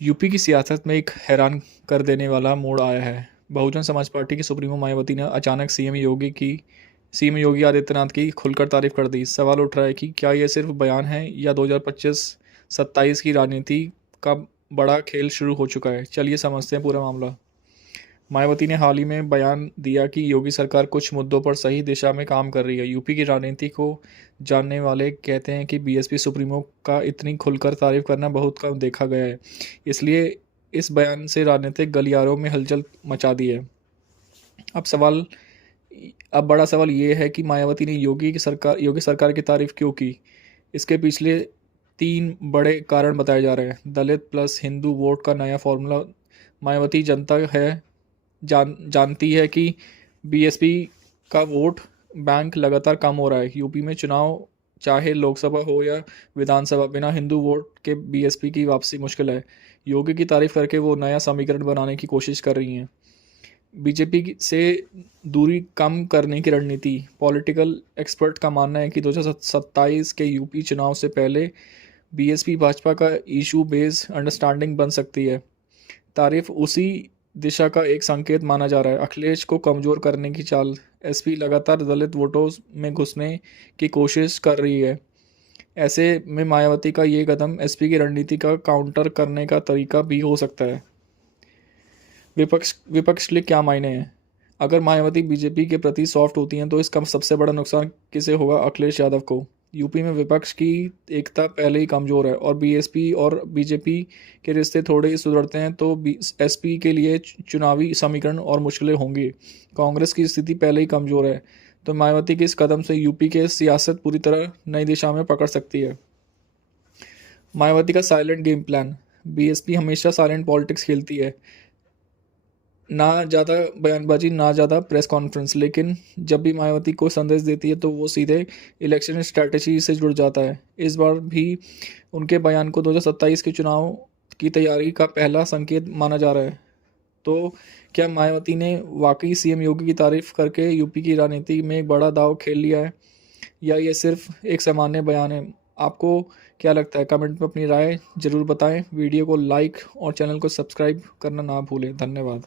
UP की सियासत में एक हैरान कर देने वाला मोड़ आया है। बहुजन समाज पार्टी की सुप्रीमो मायावती ने अचानक सीएम योगी आदित्यनाथ की खुलकर तारीफ कर दी। सवाल उठ रहा है कि क्या यह सिर्फ बयान है या 2025-27 की राजनीति का बड़ा खेल शुरू हो चुका है। चलिए समझते हैं पूरा मामला। मायावती ने हाल ही में बयान दिया कि योगी सरकार कुछ मुद्दों पर सही दिशा में काम कर रही है। यूपी की राजनीति को जानने वाले कहते हैं कि बीएसपी सुप्रीमो का इतनी खुलकर तारीफ करना बहुत कम देखा गया है। इसलिए इस बयान से राजनीतिक गलियारों में हलचल मचा दी है। अब सवाल अब बड़ा सवाल ये है कि मायावती ने योगी सरकार की तारीफ क्यों की। इसके पिछले तीन बड़े कारण बताए जा रहे हैं। दलित प्लस हिंदू वोट का नया फॉर्मूला। मायावती जानती है कि बीएसपी का वोट बैंक लगातार कम हो रहा है। यूपी में चुनाव चाहे लोकसभा हो या विधानसभा, बिना हिंदू वोट के बीएसपी की वापसी मुश्किल है। योगी की तारीफ करके वो नया समीकरण बनाने की कोशिश कर रही हैं। बीजेपी से दूरी कम करने की रणनीति। पॉलिटिकल एक्सपर्ट का मानना है कि 2027 के यूपी चुनाव से पहले बीएसपी भाजपा का इशू बेस्ड अंडरस्टैंडिंग बन सकती है। तारीफ उसी दिशा का एक संकेत माना जा रहा है। अखिलेश को कमज़ोर करने की चाल। एसपी लगातार दलित वोटों में घुसने की कोशिश कर रही है। ऐसे में मायावती का ये कदम एसपी की रणनीति का काउंटर करने का तरीका भी हो सकता है। विपक्ष विपक्ष के लिए क्या मायने हैं। अगर मायावती बीजेपी के प्रति सॉफ्ट होती हैं तो इसका सबसे बड़ा नुकसान किसे होगा? अखिलेश यादव को। यूपी में विपक्ष की एकता पहले ही कमज़ोर है और बीएसपी और बीजेपी के रिश्ते थोड़े ही सुधरते हैं तो एसपी के लिए चुनावी समीकरण और मुश्किलें होंगी। कांग्रेस की स्थिति पहले ही कमज़ोर है तो मायावती के इस कदम से यूपी के सियासत पूरी तरह नई दिशा में पकड़ सकती है। मायावती का साइलेंट गेम प्लान। बीएसपी हमेशा साइलेंट पॉलिटिक्स खेलती है। ना ज़्यादा बयानबाजी, ना ज़्यादा प्रेस कॉन्फ्रेंस, लेकिन जब भी मायावती को संदेश देती है तो वो सीधे इलेक्शन स्ट्रैटेजी से जुड़ जाता है। इस बार भी उनके बयान को 2027 के चुनाव की तैयारी का पहला संकेत माना जा रहा है। तो क्या मायावती ने वाकई सीएम योगी की तारीफ करके यूपी की राजनीति में एक बड़ा दाव खेल लिया है या ये सिर्फ एक सामान्य बयान है? आपको क्या लगता है? कमेंट में अपनी राय ज़रूर बताएं। वीडियो को लाइक और चैनल को सब्सक्राइब करना ना भूलें। धन्यवाद।